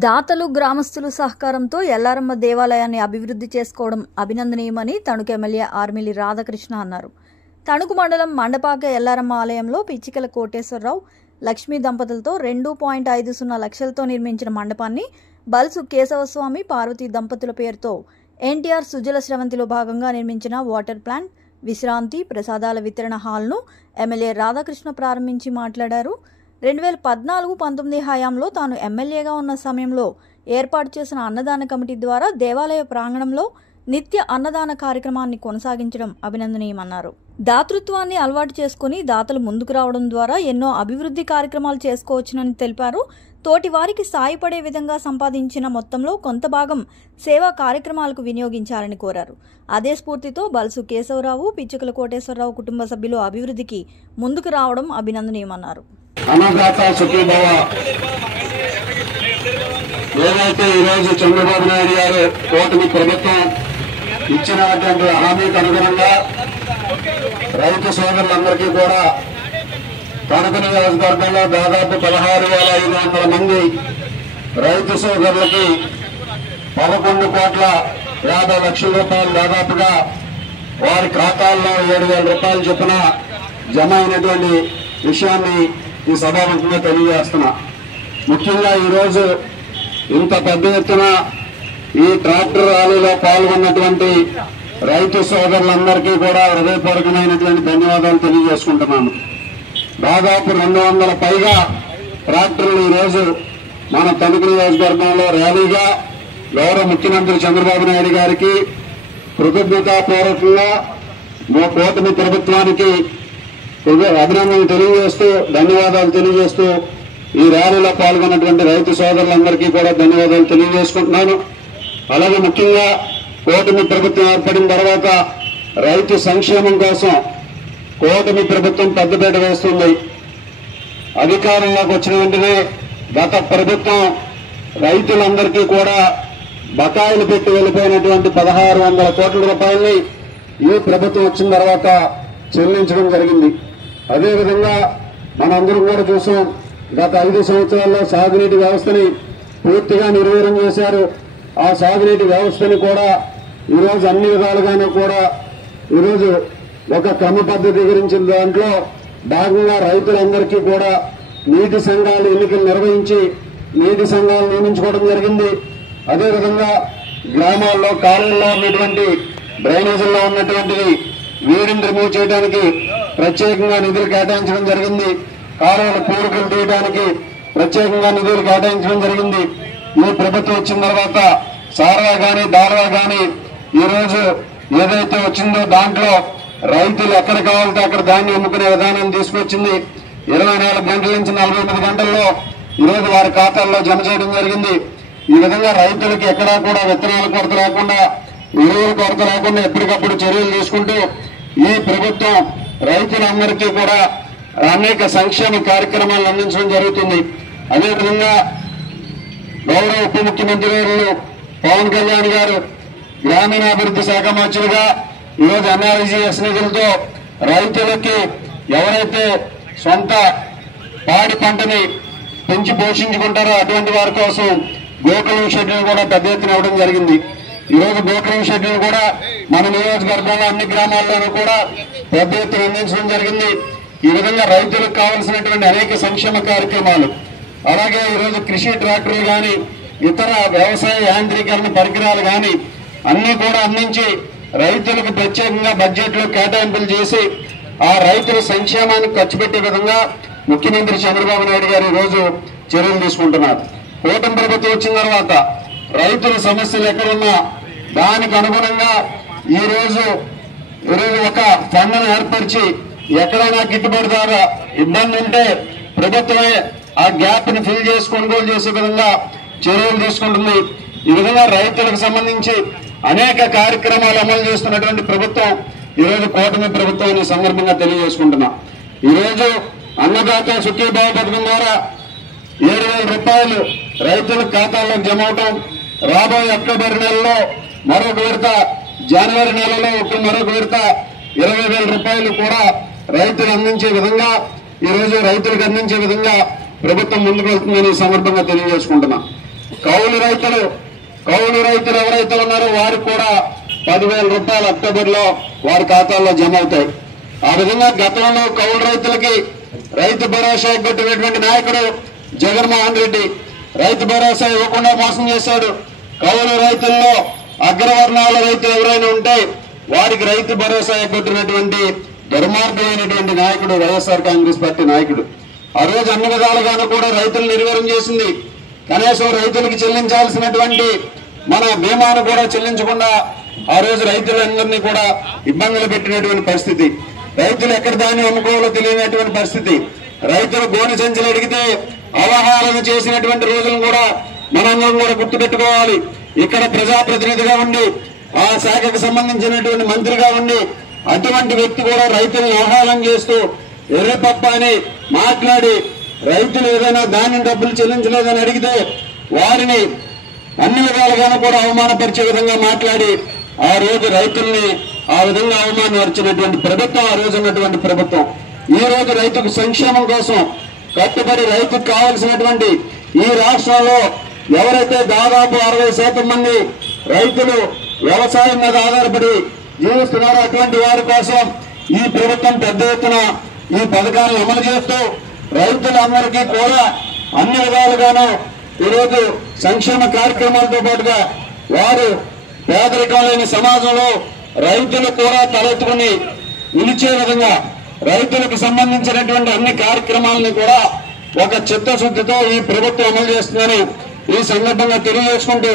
దాతలు గ్రామస్తులు సహకారంతో ఎల్లారమ్మ దేవాలయాన్ని అభివృద్ధి చేసుకోవడం అభినందనీయమని తణుకు ఎమ్మెల్యే ఆర్మిలి రాధాకృష్ణ అన్నారు. తణుకు మండలం మండపాక ఎల్లారమ్మ ఆలయంలో పిచ్చికల కోటేశ్వరరావు లక్ష్మీ దంపతులతో 2.50 లక్షలతో నిర్మించిన మండపాన్ని బల్సు కేశవస్వామి పార్వతీ దంపతుల పేరుతో ఎన్టీఆర్ సుజల స్రవంతిలో భాగంగా నిర్మించిన వాటర్ ప్లాంట్, విశ్రాంతి, ప్రసాదాల వితరణ హాల్ను ఎమ్మెల్యే రాధాకృష్ణ ప్రారంభించి మాట్లాడారు. 2014-19 హయాంలో తాను ఎమ్మెల్యేగా ఉన్న సమయంలో ఏర్పాటు చేసిన అన్నదాన కమిటీ ద్వారా దేవాలయ ప్రాంగణంలో నిత్య అన్నదాన కార్యక్రమాన్ని కొనసాగించడం అభినందనీయమన్నారు. దాతృత్వాన్ని అలవాటు చేసుకుని దాతలు ముందుకు రావడం ద్వారా ఎన్నో అభివృద్ధి కార్యక్రమాలు చేసుకోవచ్చునని తెలిపారు. తోటి వారికి సాయపడే విధంగా సంపాదించిన మొత్తంలో కొంత భాగం సేవా కార్యక్రమాలకు వినియోగించాలని కోరారు. అదే స్ఫూర్తితో బల్సు కేశవరావు, పిచ్చుకల కోటేశ్వరరావు కుటుంబ సభ్యులు అభివృద్ధికి ముందుకు రావడం అభినందనీయమన్నారు. అన్నదాత సుఖీభవ ఏదైతే ఈరోజు చంద్రబాబు నాయుడు గారు కూటమి ప్రభుత్వం ఇచ్చినటువంటి హామీకి అనుగుణంగా రైతు సోదరులందరికీ కూడా తణుకు నియోజకవర్గంలో దాదాపు 16,500 మంది రైతు సోదరులకి 11,50,00,000 రూపాయలు దాదాపుగా వారి ఖాతాల్లో 7,000 రూపాయలు చొప్పున జమ అయినటువంటి విషయాన్ని ఈ సభాముఖంగా తెలియజేస్తున్నా. ముఖ్యంగా ఈరోజు ఇంత పెద్ద ఎత్తున ఈ ట్రాక్టర్ ర్యాలీలో పాల్గొన్నటువంటి రైతు సోదరులందరికీ కూడా హృదయపూర్వకమైనటువంటి ధన్యవాదాలు తెలియజేసుకుంటున్నాను. దాదాపు 200 పైగా ట్రాక్టర్లు ఈరోజు మన తణుకు నియోజకవర్గంలో ర్యాలీగా గౌరవ ముఖ్యమంత్రి చంద్రబాబు నాయుడు గారికి కృతజ్ఞతాపూర్వకంగా కూటమి ప్రభుత్వానికి అభినందనలు తెలియజేస్తూ, ధన్యవాదాలు తెలియజేస్తూ ఈ ర్యాలీలో పాల్గొన్నటువంటి రైతు సోదరులందరికీ కూడా ధన్యవాదాలు తెలియజేసుకుంటున్నాను. అలాగే ముఖ్యంగా కూటమి ప్రభుత్వం ఏర్పడిన తర్వాత రైతు సంక్షేమం కోసం కూటమి ప్రభుత్వం పెద్దపీట వేస్తుంది. అధికారంలోకి వచ్చిన వెంటనే గత ప్రభుత్వం రైతులందరికీ కూడా బకాయిలు పెట్టి వెళ్లిపోయినటువంటి 1,600 కోట్ల రూపాయలని ఈ ప్రభుత్వం వచ్చిన తర్వాత చెల్లించడం జరిగింది. అదేవిధంగా మనందరం కూడా చూసాం, గత 5 సంవత్సరాల్లో సాగునీటి వ్యవస్థని పూర్తిగా నిర్వీర్యం చేశారు. ఆ సాగునీటి వ్యవస్థని కూడా ఈరోజు అన్ని విధాలుగానూ కూడా ఈరోజు ఒక క్రమ పద్ధతి గురించిన దాంట్లో భాగంగా రైతులందరికీ కూడా నీటి సంఘాలు ఎన్నికలు నిర్వహించి నీటి సంఘాలు నియమించుకోవడం జరిగింది. అదేవిధంగా గ్రామాల్లో కాలువల్లో ఉన్నటువంటి డ్రైనేజీల్లో ఉన్నటువంటివి వీడిని రిమూవ్ చేయడానికి ప్రత్యేకంగా నిధులు కేటాయించడం జరిగింది. కాలువల పూరికలు తీయడానికి ప్రత్యేకంగా నిధులు కేటాయించడం జరిగింది. ఈ ప్రభుత్వం వచ్చిన తర్వాత సారా గాని దారా గాని ఈరోజు ఏదైతే వచ్చిందో దాంట్లో రైతులు ఎక్కడ కావాలంటే అక్కడ ధాన్యం అమ్ముకునే విధానం తీసుకొచ్చింది. 24 గంటల నుంచి 48 గంటల్లో ఈరోజు వారి ఖాతాల్లో జమ చేయడం జరిగింది. ఈ విధంగా రైతులకి ఎక్కడా కూడా విత్తనాల కొరత లేకుండా, ఎరువుల కొరత లేకుండా ఎప్పటికప్పుడు చర్యలు తీసుకుంటూ ఈ ప్రభుత్వం రైతులందరికీ కూడా అనేక సంక్షేమ కార్యక్రమాలను అందించడం జరుగుతుంది. అదేవిధంగా గౌరవ ఉప ముఖ్యమంత్రి గారు పవన్ కళ్యాణ్ గారు గ్రామీణాభివృద్ధి శాఖ మంత్రులుగా ఈరోజు ఎన్ఆర్జీఎస్ నిధులతో రైతులకి ఎవరైతే సొంత పాడి పంటని పెంచి పోషించుకుంటారో అటువంటి వారి కోసం గోకులం షెడ్యూల్ కూడా పెద్ద ఎత్తున ఇవ్వడం జరిగింది. ఈరోజు గోకులం షెడ్యూల్ కూడా మన నియోజకవర్గంలో అన్ని గ్రామాల్లోనూ కూడా పెద్ద ఎత్తున అందించడం జరిగింది. ఈ విధంగా రైతులకు కావలసినటువంటి అనేక సంక్షేమ కార్యక్రమాలు, అలాగే ఈరోజు కృషి ట్రాక్టర్లు కానీ ఇతర వ్యవసాయ యాంత్రీకరణ పరికరాలు కానీ అన్ని కూడా అందించి రైతులకు ప్రత్యేకంగా బడ్జెట్లో కేటాయింపులు చేసి ఆ రైతుల సంక్షేమానికి ఖర్చు పెట్టే విధంగా ముఖ్యమంత్రి చంద్రబాబు నాయుడు గారు ఈరోజు చర్యలు తీసుకుంటున్నారు. కూటమి ప్రభుత్వం వచ్చిన తర్వాత రైతుల సమస్యలు ఎక్కడున్నా దానికి అనుగుణంగా ఈరోజు ఒక ఫండ్ను ఏర్పరిచి ఎక్కడైనా గిట్టుబాటు ధర ఇబ్బంది ఉంటే ప్రభుత్వమే ఆ గ్యాప్ ని ఫిల్ చేసి కొనుగోలు చేసే విధంగా చర్యలు తీసుకుంటుంది. ఈ విధంగా రైతులకు సంబంధించి అనేక కార్యక్రమాలు అమలు చేస్తున్నటువంటి ప్రభుత్వం ఈరోజు కూటమి ప్రభుత్వాన్ని సందర్భంగా తెలియజేసుకుంటున్నా. ఈరోజు అన్నదాత సుఖీభావ పథకం ద్వారా 7,000 రూపాయలు రైతుల ఖాతాల్లోకి జమ అవటం, రాబోయే అక్టోబర్ నెలలో మరొక విడత, జనవరి నెలలో మరొక విడత 20,000 రూపాయలు కూడా రైతులకు అందించే విధంగా ప్రభుత్వం ముందుకు వెళ్తుందని ఈ సందర్భంగా తెలియజేసుకుంటున్నా. కౌలు రైతులు ఎవరైతే ఉన్నారో వారికి కూడా 10,000 రూపాయలు అక్టోబర్లో వారి ఖాతాల్లో జమ అవుతాయి. ఆ విధంగా గతంలో కౌలు రైతులకి రైతు భరోసా ఎగ్గొట్టినటువంటి నాయకుడు జగన్మోహన్ రెడ్డి రైతు భరోసా ఇవ్వకుండా మోసం చేశాడు. కౌలు రైతుల్లో అగ్రవర్ణాల రైతులు ఎవరైనా ఉంటే వారికి రైతు భరోసా ఎగ్గొట్టినటువంటి దుర్మార్గమైనటువంటి నాయకుడు వైఎస్ఆర్ కాంగ్రెస్ పార్టీ నాయకుడు. ఆ రోజు అన్ని విధాలుగాను కూడా రైతులు నిర్వీర్యం చేసింది. కనీసం రైతులకు చెల్లించాల్సినటువంటి మన బీమాను కూడా చెల్లించకుండా ఆ రోజు రైతులందరినీ కూడా ఇబ్బందులు పెట్టినటువంటి పరిస్థితి. రైతులు ఎక్కడ ధాన్యం అమ్ముకోవాలో తెలియనటువంటి పరిస్థితి. రైతులు గోనె సంచులు అడిగితే అవహారం చేసినటువంటి రోజులను కూడా మనందరం కూడా గుర్తుపెట్టుకోవాలి. ఇక్కడ ప్రజాప్రతినిధిగా ఉండి ఆ శాఖకు సంబంధించినటువంటి మంత్రిగా ఉండి అటువంటి వ్యక్తి కూడా రైతులను అవహేళన చేస్తూ ఎర్రపప్ప అని మాట్లాడి రైతులు ఏదైనా ధాన్యం డబ్బులు చెల్లించలేదని అడిగితే వారిని అన్ని విధాలుగాను కూడా అవమానపరిచే విధంగా మాట్లాడి ఆ రోజు రైతుల్ని ఆ విధంగా అవమానపరిచినటువంటి ప్రభుత్వం ఆ రోజు ఉన్నటువంటి ప్రభుత్వం. ఈ రోజు రైతుకు సంక్షేమం కోసం కట్టుబడి రైతుకు కావాల్సినటువంటి ఈ రాష్ట్రంలో ఎవరైతే దాదాపు 60% మంది రైతులు వ్యవసాయం మీద ఆధారపడి జీవిస్తున్నారో అటువంటి వారి కోసం ఈ ప్రభుత్వం పెద్ద ఎత్తున ఈ పథకాలను అమలు చేస్తూ రైతులందరికీ కూడా అన్ని విధాలుగాను ఈరోజు సంక్షేమ కార్యక్రమాలతో పాటుగా వారు పేదరికం లేని సమాజంలో రైతులు కూడా తలెత్తుకుని నిలిచే విధంగా రైతులకు సంబంధించినటువంటి అన్ని కార్యక్రమాలను కూడా ఒక చిత్తశుద్ధితో ఈ ప్రభుత్వం అమలు చేస్తుందని ఈ సందర్భంగా తెలియజేసుకుంటూ